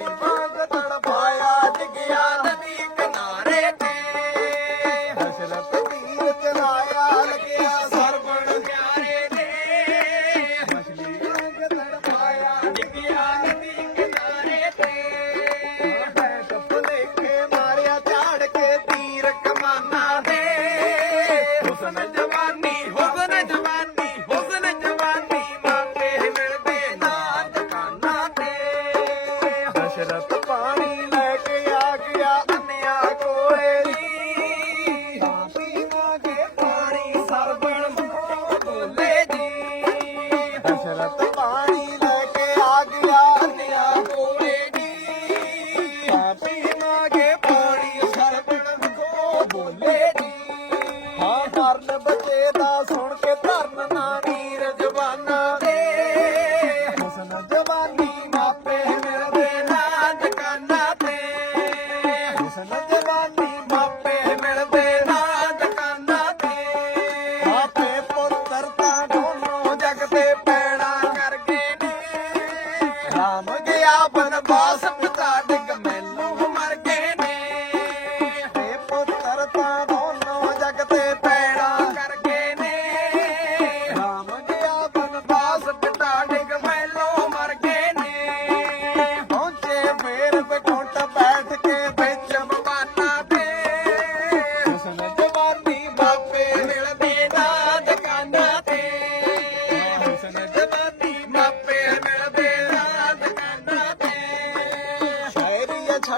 Oh. up in the boss big